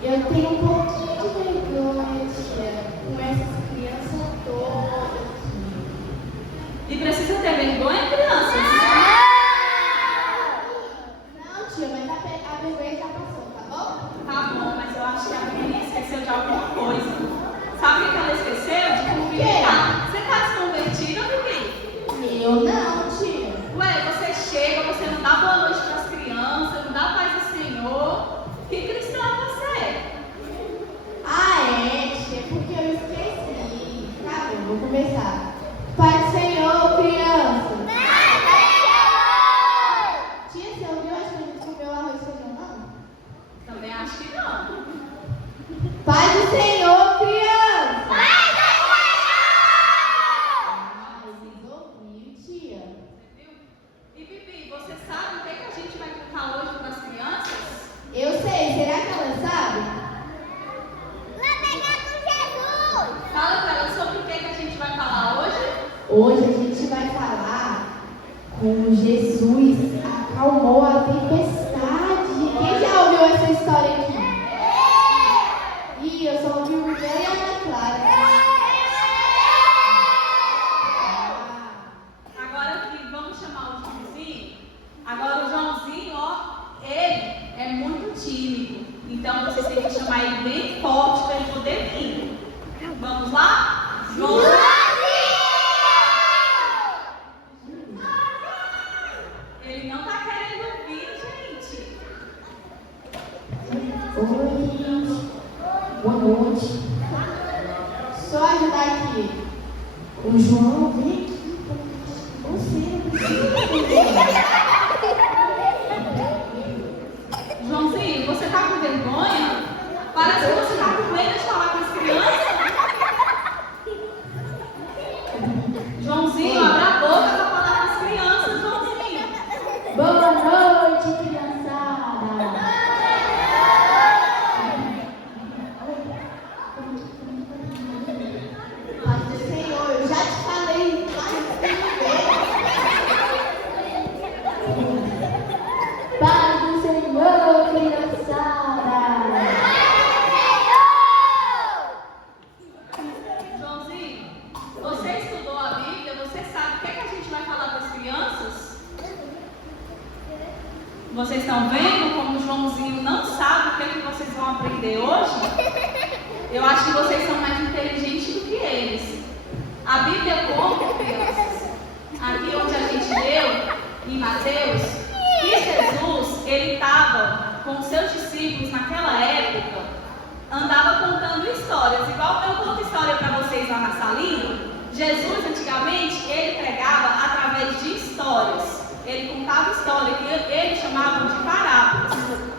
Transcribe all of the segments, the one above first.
Eu tenho um pouquinho de vergonha, tia, com essas crianças todas aqui. E precisa ter vergonha, crianças? Não, tia, mas a vergonha já passou, tá bom? Tá bom, mas eu acho que a menina esqueceu de alguma coisa. Sabe o que ela esqueceu? De cumprimentar. Você tá desconvertida, Bibi? Eu não, tia. Ué, você chega, você não dá boa noite para as crianças, não dá paz ao Senhor. Que cristã você é? Ah, é, tia, porque eu esqueci. Tá bom, vou começar. Pai do Senhor, criança. Tia, você ouviu? Acho que a gente comeu arroz e feijão, não? Também acho que não. Pai do Senhor, criança. Vocês ouviram, tia? Você viu? E Bibi, você sabe o que a gente vai contar hoje para as crianças? Eu sei, será que ela sabe? Fala para ela sobre o que a gente vai falar hoje. Hoje a gente vai falar como Jesus acalmou a tempestade. Quem já ouviu essa história aqui? Ih, eu só ouvi o Ivan e a Ana Clara. Agora que vamos chamar o Joãozinho. Agora o Joãozinho, ó, ele é muito tímido. Então vocês têm que chamar ele bem forte para ele poder vir. Vamos lá? Joãozinho! Ele não tá querendo vir, gente. Oi, boa noite. Só ajudar aqui. O João vem aqui. Joãozinho, você tá com vergonha? Parece que você tá com medo de falar com as crianças. Joãozinho, abre a boca para falar com as crianças, Joãozinho. Boa noite, criançada. Paz do Senhor, eu já te falei mais de uma vez. Paz do Senhor, criançada. Joãozinho, você estudou a Bíblia, você sabe o que a gente vai falar para as crianças? Vocês estão vendo como o Joãozinho não sabe o que vocês vão aprender hoje? Eu acho que vocês são mais inteligentes do que eles. A Bíblia conta, crianças, aqui onde a gente leu, em Mateus, que Jesus, ele estava com seus discípulos naquela época, andava contando histórias. Igual eu conto história para vocês lá na salinha, Jesus, antigamente, ele pregava através de histórias. Ele contava história que eles chamavam de parábolas.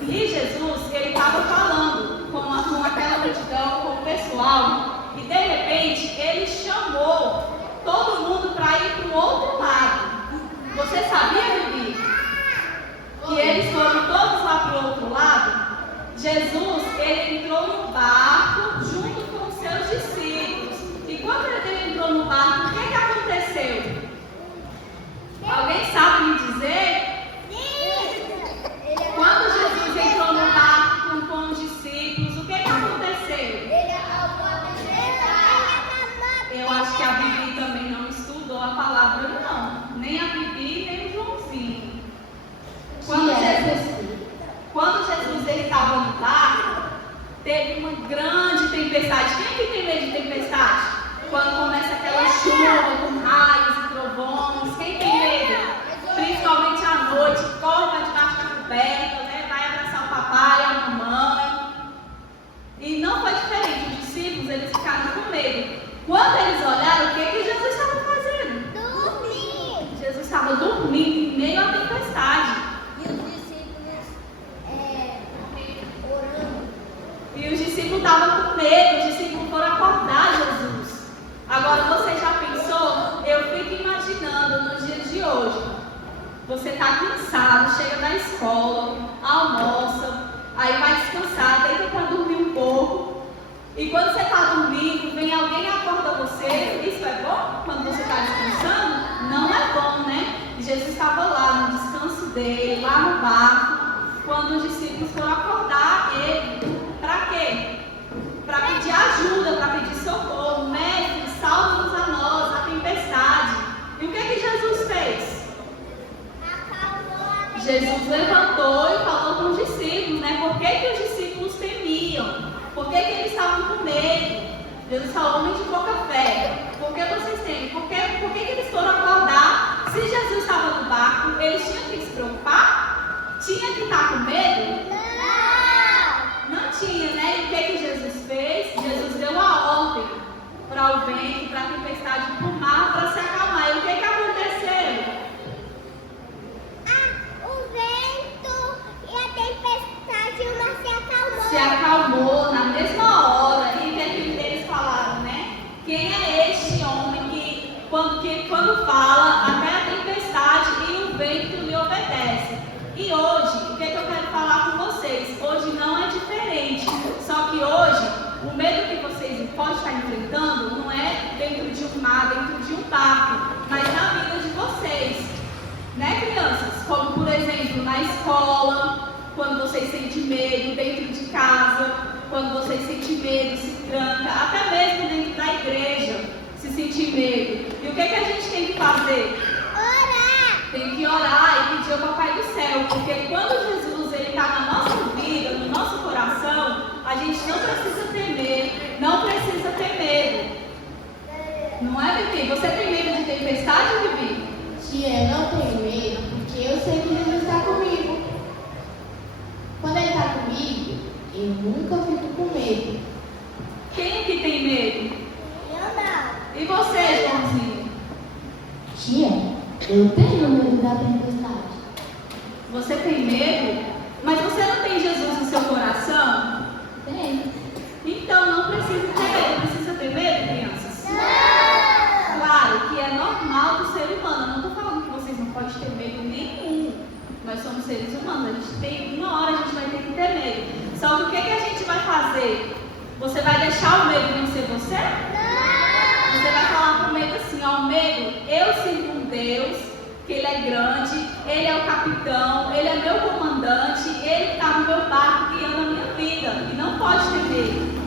E Jesus, ele estava falando com aquela multidão, com o pessoal, e de repente ele chamou todo mundo para ir para o outro lado. Você sabia, Bibi? Que eles foram todos lá para o outro lado? Jesus, ele entrou no barco junto com os seus discípulos. E quando ele entrou no barco, o que aconteceu? Alguém sabe me dizer? Quando Jesus entrou no barco com os discípulos, o que aconteceu? Eu acho que a Bibi também não estudou a palavra, não. Nem a Bibi, nem o Joãozinho. Quando Jesus ele estava no barco, teve uma grande tempestade. Quem que tem medo de tempestade? Quando começa aquela chuva com raios e trovões, quem tem medo? Principalmente à noite, corre para debaixo da coberta, né? Vai abraçar o papai, a mamãe. E não foi diferente, os discípulos eles ficaram com medo. Quando eles olharam, o que Jesus estava fazendo? Dormir. Jesus estava dormindo em meio à tempestade. E os discípulos orando. E os discípulos estavam com medo, os discípulos foram acordar Jesus. Agora você já pensou? Eu fico imaginando nos dias de hoje. Você está cansado, chega da escola, almoça, aí vai descansar, deita para dormir um pouco. E quando você está dormindo, vem alguém e acorda você. Isso é bom? Quando você está descansando? Não é bom, né? Jesus estava lá no descanso dele, lá no barco, quando os discípulos foram acordar ele para Jesus falou, homem de pouca fé. Por que vocês têm? Por que eles foram acordar? Se Jesus estava no barco, eles tinham que se preocupar? Tinha que estar com medo? Não tinha, né? E o que Jesus fez? Jesus deu a ordem para o vento, para a tempestade, para o mar, para se acalmar. E o que aconteceu? O vento e a tempestade, o mar se acalmou. Se acalmou na mesma hora. E o que eles falaram, né? Quem é este homem que quando fala, até a tempestade e o vento lhe obedece? E hoje, o que eu quero falar com vocês? Hoje não é diferente. Só que hoje, o medo que vocês podem estar enfrentando não é dentro de um mar, dentro de um barco, mas na vida de vocês. Né, crianças? Como, por exemplo, na escola, quando vocês sentem medo, dentro de casa, quando vocês sentem medo, se tranca, até mesmo dentro da igreja, se sentir medo. E o que a gente tem que fazer? Orar! Tem que orar e pedir ao Papai do Céu, porque quando Jesus está na nossa vida, no nosso coração, a gente não precisa temer, não precisa ter medo. Não é, Bibi? Você tem medo de tempestade, Bibi? Tia, eu não tenho medo, porque eu sei que Jesus está comigo. Quando Ele está comigo, eu nunca fico com medo. Quem aqui tem medo? Eu não. E você, Joãozinho? Tia, eu tenho medo da tempestade. Você tem medo? Mas você não tem Jesus no seu coração? Tenho. Então não precisa ter medo. Precisa ter medo, crianças? Não! Claro que é normal do ser humano. Eu não estou falando que vocês não podem ter medo nenhum. Nós somos seres humanos. A gente tem, uma hora a gente vai ter que ter medo. Só que o que a gente vai fazer? Você vai deixar o medo vencer você? Não! Você vai falar pro medo assim, ó, o medo, eu sirvo um Deus, que Ele é grande, Ele é o capitão, Ele é meu comandante, Ele está no meu barco guiando a minha vida. E não pode ter medo.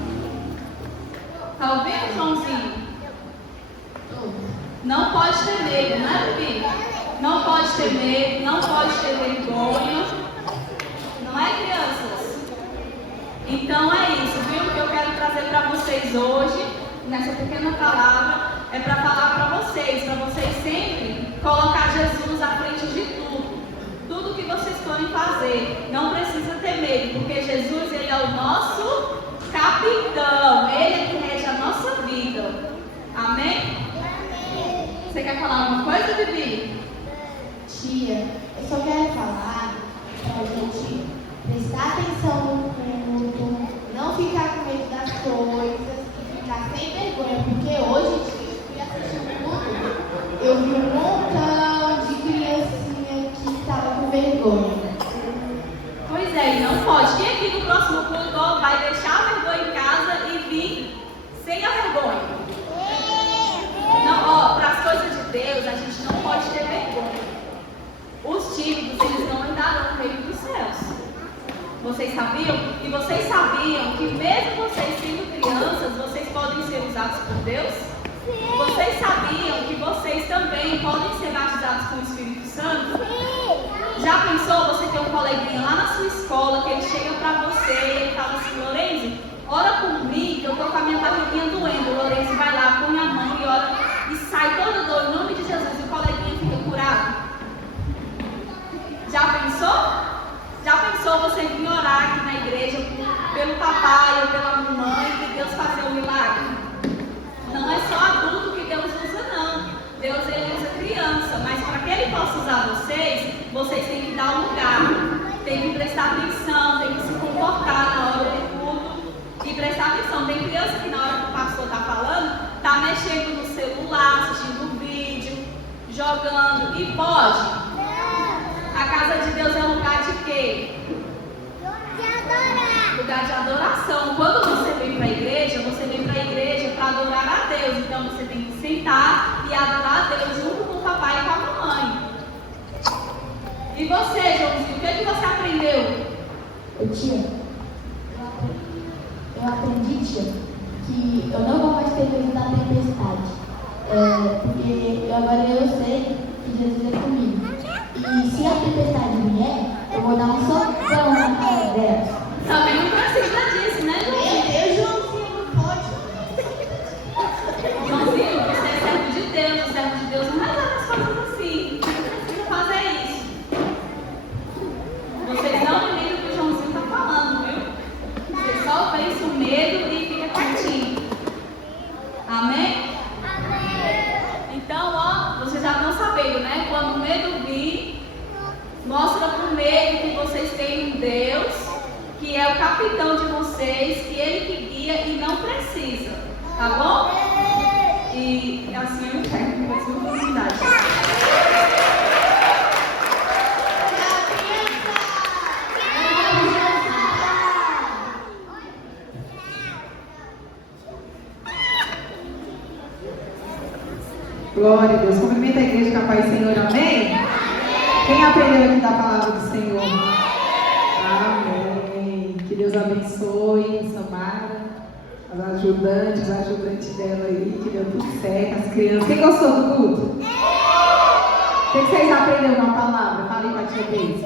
Tá ouvindo, Joãozinho? Não pode ter medo, não é, filho? Não pode ter medo, não pode ter vergonha. Não é, crianças? Então é isso, viu? O que eu quero trazer para vocês hoje, nessa pequena palavra, é para falar para vocês sempre colocar Jesus à frente de tudo. Tudo que vocês forem fazer, não precisa ter medo, porque Jesus, Ele é o nosso capitão, Ele é que rege a nossa vida. Amém? Você quer falar alguma coisa, Bibi? Tia, eu só quero falar para a gente prestar atenção no culto, não ficar com medo das coisas e ficar sem vergonha, porque hoje, tia, eu fui assistir o culto, eu vi um montão de criancinha que estava com vergonha. Pois é, e não pode. Quem aqui no próximo culto ó, vai deixar a vergonha em casa e vir sem a vergonha? Não, ó, para as coisas de Deus, a gente não pode ter vergonha. Os tímidos, eles não entrarão no reino dos céus. Vocês sabiam? E vocês sabiam que mesmo vocês sendo crianças, vocês podem ser usados por Deus? Sim. Vocês sabiam que vocês também podem ser batizados com o Espírito Santo? Sim. Já pensou você ter um coleguinha lá na sua escola, que ele chega pra você e ele fala assim, Lorenzi, ora por mim, que eu tô com a minha barriguinha doendo. O Lorenzi vai lá, põe a mão e ora, e sai toda dor em nome de Jesus, e o coleguinha fica curado. Já pensou? Já pensou você vir orar aqui na igreja pelo papai ou pela mamãe e Deus fazer um milagre? Não é só adulto que Deus usa, não. Deus, Ele usa criança, mas para que Ele possa usar vocês têm que dar um lugar, tem que prestar atenção, tem que se comportar na hora do culto e prestar atenção. Tem criança que na hora que o pastor está falando, está mexendo no celular, assistindo vídeo, jogando, e pode. A casa de Deus é lugar de quê? De adorar. Lugar de adoração. Quando você vem para a igreja, você vem para a igreja para adorar a Deus. Então você tem que sentar e adorar a Deus junto com o papai e com a mamãe. E você, Joãozinho, o que você aprendeu? Tia, eu aprendi, tia, que eu não vou mais ter medo da tempestade. Porque agora eu sei que Jesus é comigo. E se a tempestade vier, eu vou dar um socão na cara dela. Também não precisa disso, né, Joãozinho? Meu Deus, Joãozinho, não pode. que é o capitão de vocês, que ele que guia e não precisa, tá bom? E assim eu enxergo com essa oportunidade. Glória a Deus. Cumprimenta a igreja com a paz do Senhor, amém? Quem aprendeu aqui da palavra do Senhor? Amém. Que Deus abençoe Samara, as ajudantes, os ajudantes dela aí, que deu tudo certo, as crianças. Quem gostou do culto? O que vocês aprenderam na palavra? Fala aí pra tia Deise.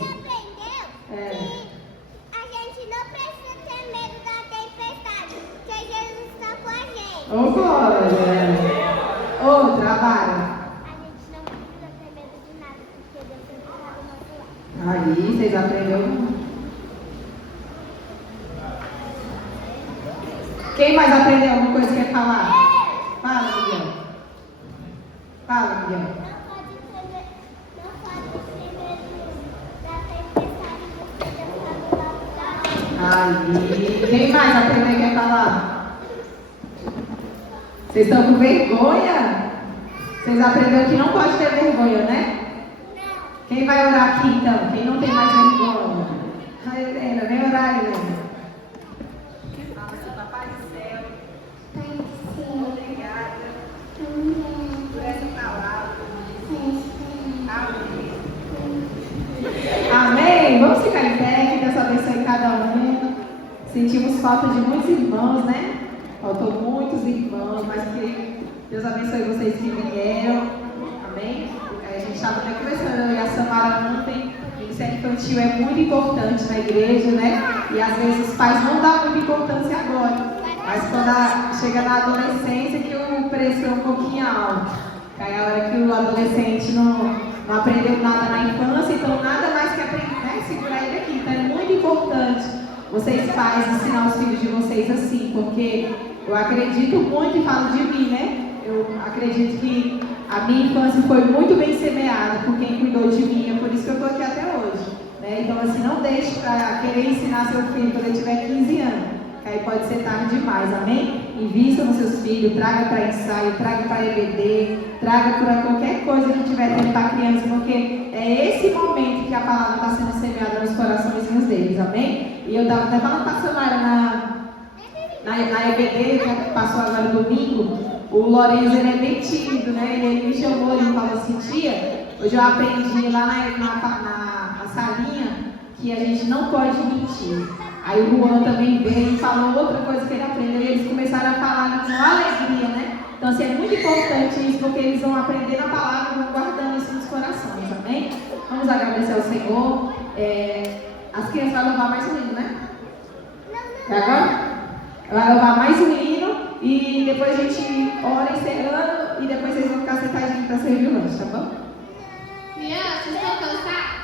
A gente não precisa ter medo da tempestade, porque Jesus está com a gente. Ô, glória. Outra, Bárbara. A gente não precisa ter medo de nada, porque Deus sempre está do nosso lado. Aí, vocês aprenderam? Quem mais aprendeu alguma coisa que quer falar? Fala, Miguel. Fala, Miguel. Não pode ter medo da tempestade, porque Deus está do nosso lado. Aí, quem mais aprendeu e quer falar? Vocês estão com vergonha? Vocês aprenderam que não pode ter vergonha, né? Quem vai orar aqui então? Quem não tem mais vergonha? A Helena, vem orar, Helena. Papai do céu, obrigada por essa palavra. Amém. Amém. Vamos ficar em pé, que Deus abençoe cada um. Sentimos falta de muitos irmãos, né? Faltou muitos irmãos, mas que Deus abençoe vocês que vieram. Amém? A gente estava até conversando, eu e a Samara ontem. Ministério infantil é muito importante na igreja, né? E às vezes os pais não dão muita importância agora. Mas quando chega na adolescência que o preço é um pouquinho alto. Aí a hora que o adolescente não aprendeu nada na infância, então nada mais que aprender, né? Segurar ele aqui. Então é muito importante vocês pais ensinar os filhos de vocês assim, porque eu acredito muito e falo de mim, né? Eu acredito que a minha infância foi muito bem semeada por quem cuidou de mim, é por isso que eu estou aqui até hoje, né? Então assim, não deixe para querer ensinar seu filho quando ele tiver 15 anos, que aí pode ser tarde demais, amém? Invista nos seus filhos, traga para ensaio, traga para EBD, traga para qualquer coisa que tiver tempo para criança, porque é esse momento que a palavra está sendo semeada nos corações deles, amém? E eu estava até falando para a Samara na EBD, que passou agora domingo, o Lourenço ele é bem tímido, né? Ele me chamou e falou assim, tia, hoje eu aprendi lá na salinha que a gente não pode mentir. Aí o Juan também veio e falou outra coisa que ele aprendeu e eles começaram a falar com alegria, né? Então assim, é muito importante isso, porque eles vão aprender na palavra e vão guardando isso nos corações, amém? Vamos agradecer ao Senhor. As crianças vão louvar mais um hino, né? E agora? Vai louvar mais um hino e depois a gente ora encerrando e depois vocês vão ficar sentadinhos para servir o lanche, tá bom? Crianças, estão cansados?